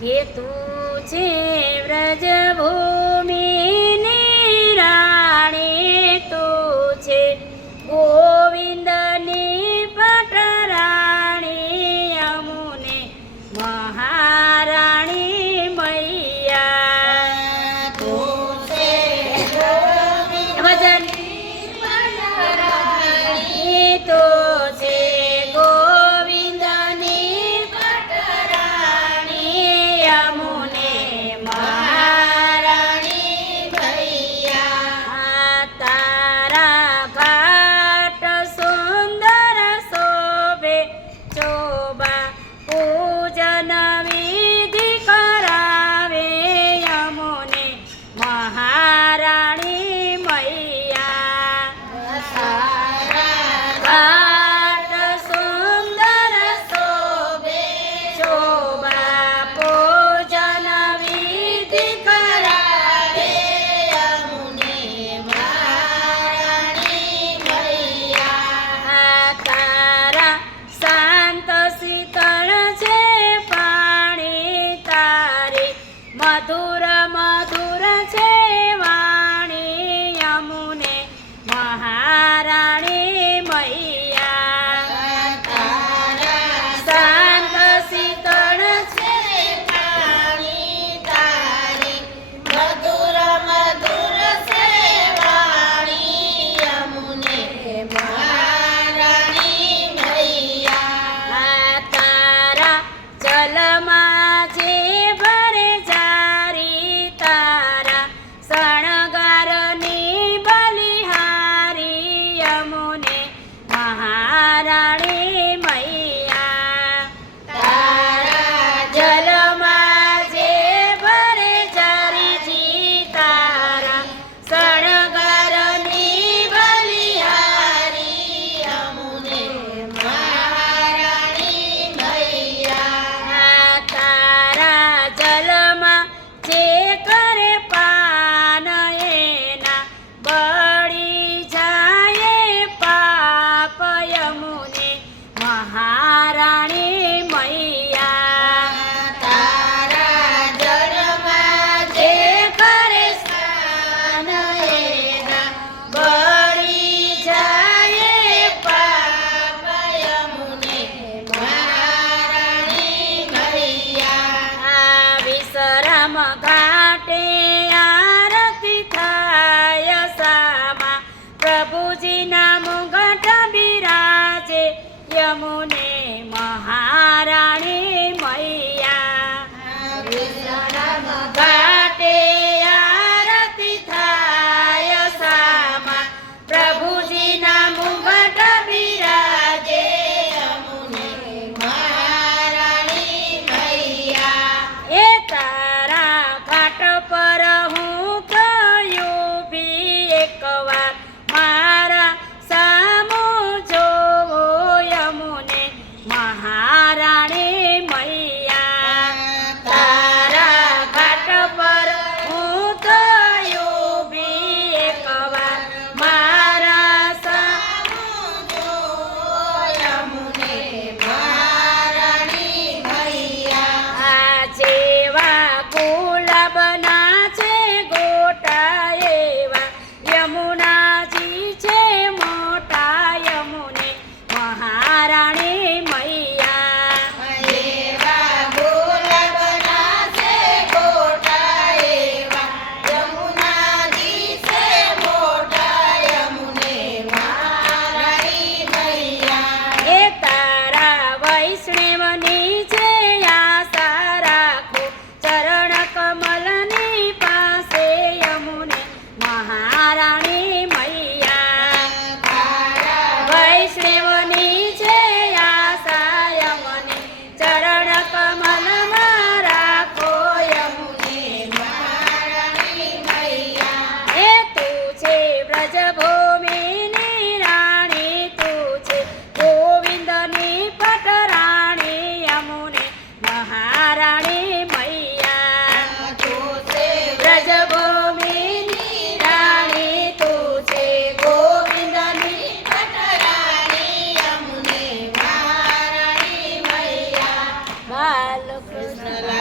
કે તું છે વ્રજભૂમિની રાણી, તું છે ગોવિંદની પટરાણી, યમુને મહારાણી મૈયા. તું છે ભજનની પટરાણી, તું છે ગોવિંદની પટરાણી, યમુને મહારાણી મૈયા. તારા ઘાટ સુંદર શોભે, શોભા પૂજન વિધિ કરાવે, યમુને મહારાણી મૈયા. ઘાટ સુંદર શોભે, શોભા પૂજન વિધિ કરાવે, યમુને મહારાણી મૈયા. તારા શાંત શીતળ છે પાણી, તારી મધુર મધુર છે વાણી, યમુને મહારાણી મૈયા. તારા શાંત શીતળ છે પાણી, તારી મધુર મધુર છે વાણી, યમુને મહારાણી મૈયા. તારા જલમાં જે ભરે જારી, તારા શણગારની બલિહારી, યમુને મહારાણી મૈયા. તારા જલમાં જે ભરે જારી જી, તારા શણગારની બલિહારી, યમુને મહારાણી મૈયા. તારા જલમાં જે કરે પાન, એના બળી જાય પાપ, યમુને મહારાણી મૈયા. તારા જળમાં જે કરે સ્નાન એના બળી જાય પાપ, યમુને મહારાણી મૈયા. વિશ્રામ ઘાટે આરતી થાય, સામા પ્રભુજીના મુગટ બિરાજે, યમુને મહારાણી મૈયા. વિશ્રામ ઘાટે આરતી થાય, સામા પ્રભુજીના મુગટ બિરાજે, યમુને મહારાણી મૈયા. એ તારા ઘાટ પર હું કયું ભી એકવાર મારા સામુ જોવો, યમુને મહારાણી મૈયા. તારા ઘાટ પર હું કયું ભી એકવાર મારા સામુ યમુને મહારાણી મૈયા. જેવા ગુલાબના છે ગોટા, એવા યમુનાજી છે મોટા, યમુને મહારાણી મૈયા. એવા ગુલાબના છે ગોટા, એવા યમુનાજી છે મોટા, યમુને મહારાણી મૈયા. એ તારા વૈષ્ણવની છે આશા રાખો, ચરણ કમલની પાસે, યમુને મહારાણી મૈયા. તારા વૈષ્ણવની છે આશા, યમને ચરણ કમલમાં રાખો, યમુને મહારાણી મૈયા. એ તું છે વ્રજભૂમિની રાણી, તું છે ગોવિંદની પટરાણી, યમુને મહારાણી મૈયા. તું છે વ્રજભૂમિની રાણી, તું છે ગોવિંદની પટરાણી, યમુને મહારાણી મૈયા. બાલકૃષ્ણ. કૃષ્ણ